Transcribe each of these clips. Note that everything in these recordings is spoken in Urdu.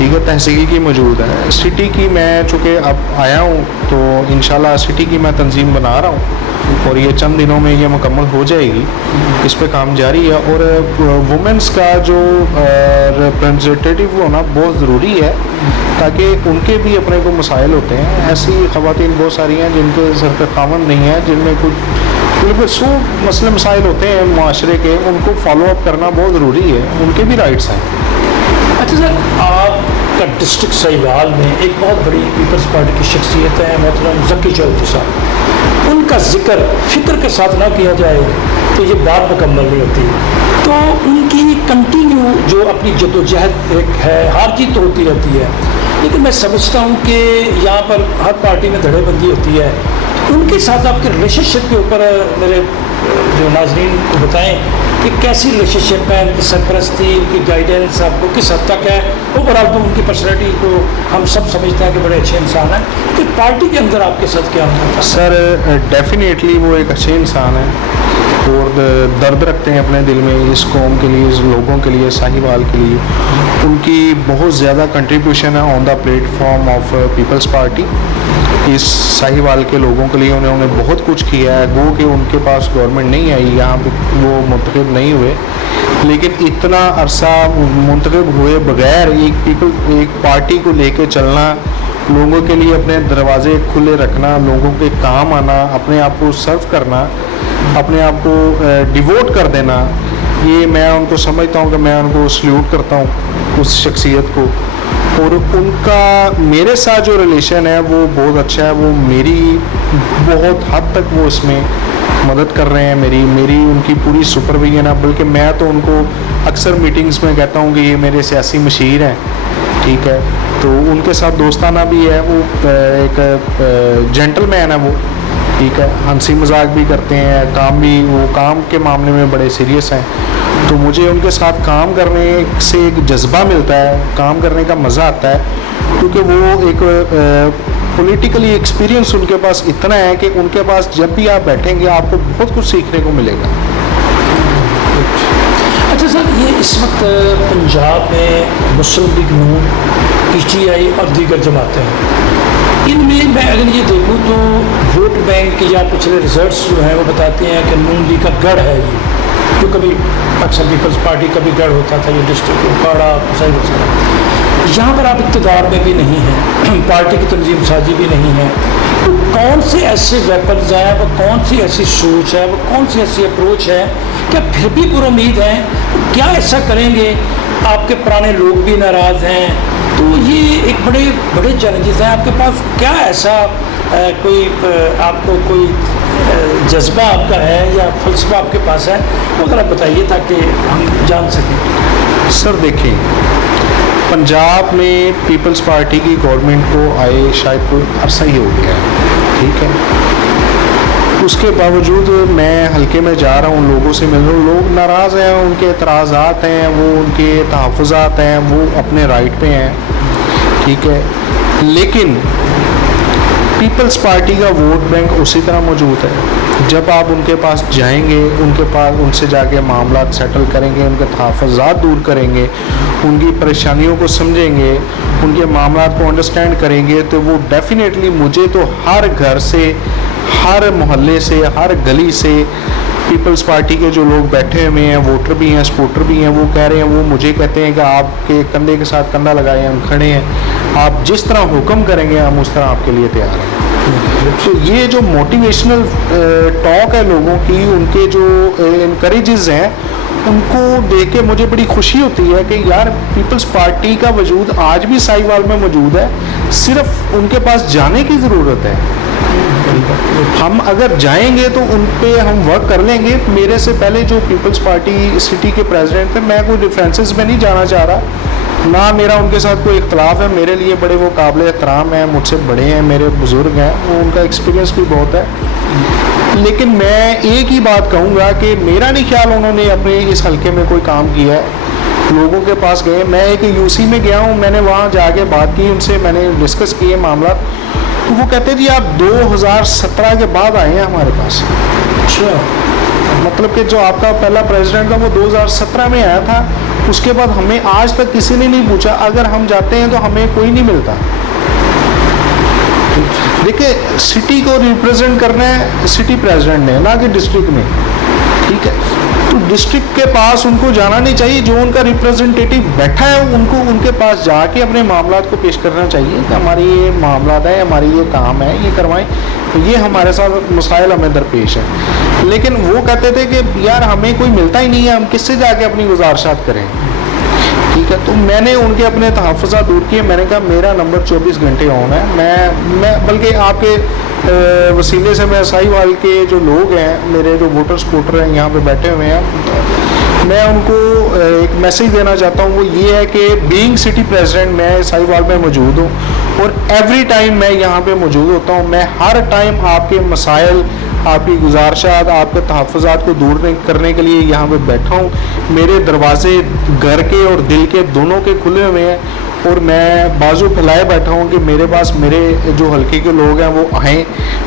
ٹھیک ہے، تحصیل کی موجود ہے، سٹی کی میں چونکہ اب آیا ہوں تو انشاءاللہ سٹی کی میں تنظیم بنا رہا ہوں اور یہ چند دنوں میں یہ مکمل ہو جائے گی، اس پہ کام جاری ہے. اور وومنس کا جو ریپرزنٹیٹیو ہونا بہت ضروری ہے تاکہ ان کے بھی اپنے کو مسائل ہوتے ہیں. ایسی خواتین بہت ساری ہیں جن کے سر پہ خامن نہیں ہے، جن میں کچھ بالکل سو مسئلے مسائل ہوتے ہیں معاشرے کے، ان کو فالو اپ کرنا بہت ضروری ہے، ان کے بھی رائٹس ہیں. اچھا سر، آپ کا ڈسٹرکٹ سہیوال میں ایک بہت بڑی پیپلز پارٹی کی شخصیت ہے محترم ذکی چودھری صاحب، ان کا ذکر فکر کے ساتھ نہ کیا جائے تو یہ بات مکمل نہیں ہوتی. تو ان کی کنٹینیو جو اپنی جدوجہد ایک ہے، ہار جیت تو ہوتی رہتی ہے، لیکن میں سمجھتا ہوں کہ یہاں پر ہر پارٹی میں دھڑے بندی ہوتی ہے. ان کے ساتھ آپ کے ریلیشن شپ کے اوپر میرے جو ناظرین کو بتائیں کہ کیسی ریلیشن شپ ہے، ان کی سرپرستی، ان کی گائیڈنس آپ کو کس حد تک ہے. اوور آل تو ان کی پرسنالٹی کو ہم سب سمجھتے ہیں کہ بڑے اچھے انسان ہیں، کہ پارٹی کے اندر آپ کے ساتھ کیا ہوتا ہے؟ سر ڈیفینیٹلی وہ ایک اچھے انسان ہیں اور درد رکھتے ہیں اپنے دل میں اس قوم کے لیے، اس لوگوں کے لیے، ساہیوال کے لیے. ان کی بہت زیادہ کنٹریبیوشن ہے on the platform of Peoples Party. اس ساہیوال کے لوگوں کے لیے انہوں نے بہت کچھ کیا ہے. گو کہ ان کے پاس گورنمنٹ نہیں آئی، یہاں پہ وہ منتخب نہیں ہوئے، لیکن اتنا عرصہ منتخب ہوئے بغیر ایک پارٹی کو لے کے چلنا، لوگوں کے لیے اپنے دروازے کھلے رکھنا، لوگوں کے کام آنا، اپنے آپ کو سرو کرنا، اپنے آپ کو ڈیووٹ کر دینا، یہ میں ان کو سمجھتا ہوں کہ میں ان کو سلیوٹ کرتا ہوں اس شخصیت کو. اور ان کا میرے ساتھ جو ریلیشن ہے وہ بہت اچھا ہے. وہ میری بہت حد تک وہ اس میں مدد کر رہے ہیں، میری ان کی پوری سپرویژن ہے. بلکہ میں تو ان کو اکثر میٹنگز میں کہتا ہوں کہ یہ میرے سیاسی مشیر ہیں، ٹھیک ہے. تو ان کے ساتھ دوستانہ بھی ہے، وہ ایک جینٹل مین ہے وہ، ٹھیک ہے. ہنسی مذاق بھی کرتے ہیں، کام بھی، وہ کام کے معاملے میں بڑے سیریس ہیں. تو مجھے ان کے ساتھ کام کرنے سے ایک جذبہ ملتا ہے، کام کرنے کا مزہ آتا ہے، کیونکہ وہ ایک پولیٹیکلی ایکسپیرینس ان کے پاس اتنا ہے کہ ان کے پاس جب بھی آپ بیٹھیں گے آپ کو بہت کچھ سیکھنے کو ملے گا. اچھا سر، یہ اس وقت پنجاب میں مسلم league known, P T I اور دیگر جماعتیں ہیں، ان میں اگر یہ دیکھوں تو ووٹ بینک یا پچھلے ریزلٹس جو ہیں وہ بتاتے ہیں کہ نون لیگ کا گڑھ ہے یہ، جو کبھی اکثر پیپلز پارٹی کا بھی گڑھ ہوتا تھا، یہ ڈسٹرکٹ اکاڑا صحیح وسائل، یہاں پر آپ اقتدار میں بھی نہیں ہیں، پارٹی کی تنظیم سازی بھی نہیں ہے. تو کون سے ایسے ویپنز ہیں، وہ کون سی ایسی سوچ ہے، وہ کون سی ایسی اپروچ ہے، کیا پھر بھی پر امید ہیں، کیا ایسا کریں گے؟ آپ کے پرانے لوگ بھی ناراض ہیں، تو یہ ایک بڑے چیلنجز ہیں. آپ کے پاس کیا ایسا کوئی آپ کو کوئی جذبہ آپ کا ہے یا فلسفہ آپ کے پاس ہے، وہ ذرا بتائیے تاکہ ہم جان سکیں. سر دیکھیں، پنجاب میں پیپلز پارٹی کی گورنمنٹ کو آئے شاید کوئی عرصہ ہی ہو گیا ہے، ٹھیک ہے. اس کے باوجود میں حلقے میں جا رہا ہوں، لوگوں سے مل رہا ہوں، لوگ ناراض ہیں، ان کے اعتراضات ہیں، وہ ان کے تحفظات ہیں، وہ اپنے رائٹ پہ ہیں، ٹھیک ہے. لیکن پیپلز پارٹی کا ووٹ بینک اسی طرح موجود ہے. جب آپ ان کے پاس جائیں گے، ان کے پاس ان سے جا کے معاملات سیٹل کریں گے، ان کے تحفظات دور کریں گے، ان کی پریشانیوں کو سمجھیں گے، ان کے معاملات کو انڈرسٹینڈ کریں گے، تو وہ ڈیفینیٹلی مجھے تو ہر گھر سے، ہر محلے سے، ہر گلی سے پیپلز پارٹی کے جو لوگ بیٹھے ہوئے ہیں، ووٹر بھی ہیں، سپورٹر بھی ہیں، وہ کہہ رہے ہیں، وہ مجھے کہتے ہیں کہ آپ کے کندھے کے ساتھ کندھا لگائے ہم کھڑے ہیں، آپ جس طرح حکم کریں گے ہم اس طرح آپ کے لیے تیار ہیں. تو یہ جو موٹیویشنل ٹاک ہے لوگوں کی، ان کے جو انکریجز ہیں، ان کو دیکھ کے مجھے بڑی خوشی ہوتی ہے کہ یار پیپلز پارٹی کا وجود آج بھی ساہیوال میں موجود ہے، صرف ان کے پاس جانے کی ضرورت ہے. ہم اگر جائیں گے تو ان پہ ہم ورک کر لیں گے. میرے سے پہلے جو پیپلز پارٹی سٹی کے پریزیڈنٹ تھے، میں کوئی ڈیفرینسز میں نہیں جانا چاہ رہا، نہ میرا ان کے ساتھ کوئی اختلاف ہے. میرے لیے بڑے وہ قابل احترام ہیں، مجھ سے بڑے ہیں، میرے بزرگ ہیں، وہ ان کا ایکسپیرینس بھی بہت ہے. لیکن میں ایک ہی بات کہوں گا کہ میرا نہیں خیال انہوں نے اپنے اس حلقے میں کوئی کام کیا ہے. لوگوں کے پاس گئے، میں ایک یو سی میں گیا ہوں، میں نے وہاں جا کے بات کی ان سے، میں نے ڈسکس کیے معاملات، تو وہ کہتے جی آپ 2017 کے بعد آئے ہیں ہمارے پاس. اچھا، مطلب کہ جو آپ کا پہلا پریزیڈنٹ تھا وہ 2017 میں آیا تھا. اس کے بعد ہمیں آج تک کسی نے نہیں پوچھا. اگر ہم جاتے ہیں تو ہمیں کوئی نہیں ملتا. دیکھیں سٹی کو ریپرزینٹ کرنا ہے سٹی پریزیڈنٹ نے, نہ کہ ڈسٹرکٹ نے. ٹھیک ہے, تو ڈسٹرکٹ کے پاس ان کو جانا نہیں چاہیے. جو ان کا ریپرزینٹیٹیو بیٹھا ہے ان کو ان کے پاس جا کے اپنے معاملات کو پیش کرنا چاہیے کہ ہماری یہ معاملات ہیں, ہماری یہ کام ہے, یہ کروائیں, یہ ہمارے ساتھ مسائل ہمیں درپیش ہے. لیکن وہ کہتے تھے کہ یار ہمیں کوئی ملتا ہی نہیں ہے, ہم کس سے جا کے اپنی گزارشات کریں. ٹھیک ہے, تو میں نے ان کے اپنے تحفظات دور کیے. میں نے کہا میرا نمبر 24 گھنٹے آن ہے. میں بلکہ آپ کے وسیلے سے میں سائی وال کے جو لوگ ہیں, میرے جو ووٹر سپورٹر ہیں یہاں پہ بیٹھے ہوئے ہیں, میں ان کو ایک میسیج دینا چاہتا ہوں. وہ یہ ہے کہ بینگ سٹی پریزیڈنٹ میں سائی وال میں موجود ہوں اور ایوری ٹائم میں یہاں پہ موجود ہوتا ہوں. میں ہر ٹائم آپ کے مسائل, آپ کی گزارشات, آپ کے تحفظات کو دور کرنے کے لیے یہاں پہ بیٹھا ہوں. میرے دروازے گھر کے اور دل کے دونوں کے کھلے ہوئے ہیں اور میں بازو پھیلائے بیٹھا ہوں کہ میرے پاس میرے جو حلقے کے لوگ ہیں وہ آئیں,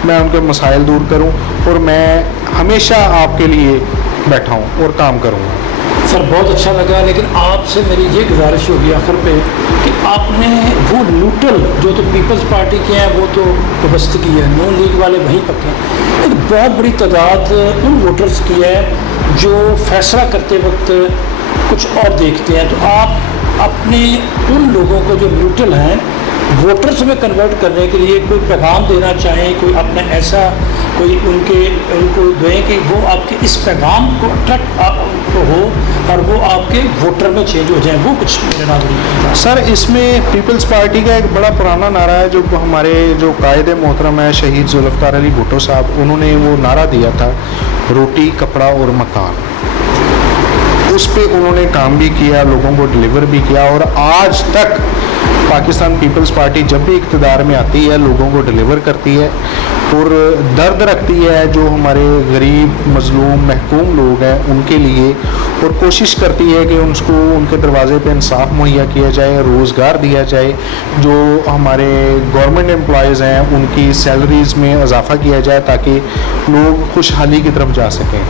میں ان کے مسائل دور کروں, اور میں ہمیشہ آپ کے لیے بیٹھا ہوں اور کام کروں گا. سر بہت اچھا لگا, لیکن آپ سے میری یہ گزارش ہوگی آخر پہ کہ آپ نے وہ نیوٹرل جو تو پیپلز پارٹی کے ہیں وہ تو وابستگی ہے, نون لیگ والے وہیں پکے ہیں, ایک بہت بڑی تعداد ان ووٹرز کی ہے جو فیصلہ کرتے وقت کچھ اور دیکھتے ہیں. تو آپ اپنے ان لوگوں کو جو نیوٹرل ہیں ووٹرز میں کنورٹ کرنے کے لیے کوئی پیغام دینا چاہیں, کوئی اپنا ایسا کوئی ان کو دیں کہ وہ آپ کے اس پیغام کو اٹریکٹ ہو اور وہ آپ کے ووٹر میں چینج ہو جائیں, وہ کچھ میرے ناظرین. سر اس میں پیپلز پارٹی کا ایک بڑا پرانا نعرہ ہے, جو ہمارے جو قائد محترم ہے شہید ذوالفقار علی بھٹو صاحب, انہوں نے وہ نعرہ دیا تھا روٹی کپڑا اور مکان. اس پہ انہوں نے کام بھی کیا, لوگوں کو ڈلیور بھی کیا, اور آج تک پاکستان پیپلز پارٹی جب بھی اقتدار میں آتی ہے لوگوں کو ڈلیور کرتی ہے اور درد رکھتی ہے جو ہمارے غریب مظلوم محکوم لوگ ہیں ان کے لیے, اور کوشش کرتی ہے کہ ان کو ان کے دروازے پہ انصاف مہیا کیا جائے, روزگار دیا جائے, جو ہمارے گورنمنٹ امپلائیز ہیں ان کی سیلریز میں اضافہ کیا جائے تاکہ لوگ خوشحالی کی طرف جا سکیں.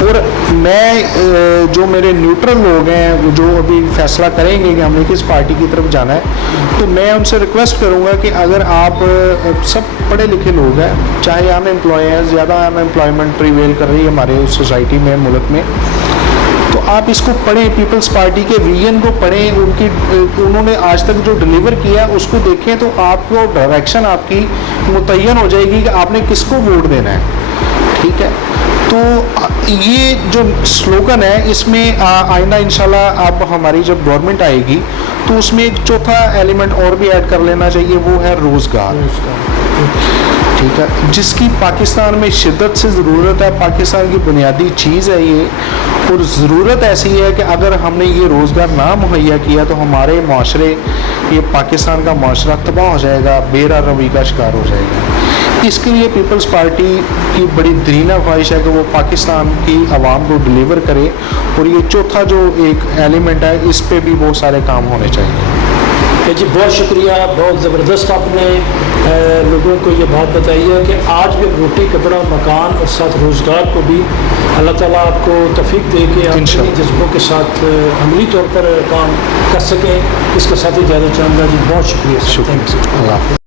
اور میں جو میرے نیوٹرل لوگ ہیں جو ابھی فیصلہ کریں گے کہ ہم نے کس پارٹی کی طرف جانا ہے, تو میں ان سے ریکویسٹ کروں گا کہ اگر آپ سب پڑھے لکھے لوگ ہیں, چاہے ان امپلائی ہیں, زیادہ ان امپلائمنٹ پریویل کر رہی ہے ہمارے سوسائٹی میں, ملک میں, تو آپ اس کو پڑھیں, پیپلز پارٹی کے ویژن کو پڑھیں, انہوں نے آج تک جو ڈلیور کیا اس کو دیکھیں, تو آپ کو ڈائریکشن آپ کی متعین ہو جائے گی کہ آپ نے کس کو ووٹ دینا ہے. ٹھیک ہے, تو یہ جو سلوگن ہے اس میں آئندہ انشاءاللہ اب ہماری جب گورنمنٹ آئے گی تو اس میں ایک چوتھا ایلیمنٹ اور بھی ایڈ کر لینا چاہیے, وہ ہے روزگار. ٹھیک ہے, جس کی پاکستان میں شدت سے ضرورت ہے, پاکستان کی بنیادی چیز ہے یہ, اور ضرورت ایسی ہے کہ اگر ہم نے یہ روزگار نہ مہیا کیا تو ہمارے معاشرے, یہ پاکستان کا معاشرہ تباہ ہو جائے گا, بے روی کا شکار ہو جائے گا. اس کے لیے پیپلز پارٹی کی بڑی دیرینہ خواہش ہے کہ وہ پاکستان کی عوام کو ڈلیور کرے, اور یہ چوتھا جو ایک ایلیمنٹ ہے اس پہ بھی بہت سارے کام ہونے چاہیے. جی بہت شکریہ, بہت زبردست آپ نے لوگوں کو یہ بات بتائی ہے کہ آج بھی روٹی کپڑا مکان اور ساتھ روزگار کو بھی اللہ تعالیٰ آپ کو توفیق دے کے آپ اپنی جذبوں کے ساتھ عملی طور پر کام کر سکیں. اس کے ساتھ ہی اجازت چاہوں گا. جی بہت شکریہ. شکریہ. اللہ حافظ.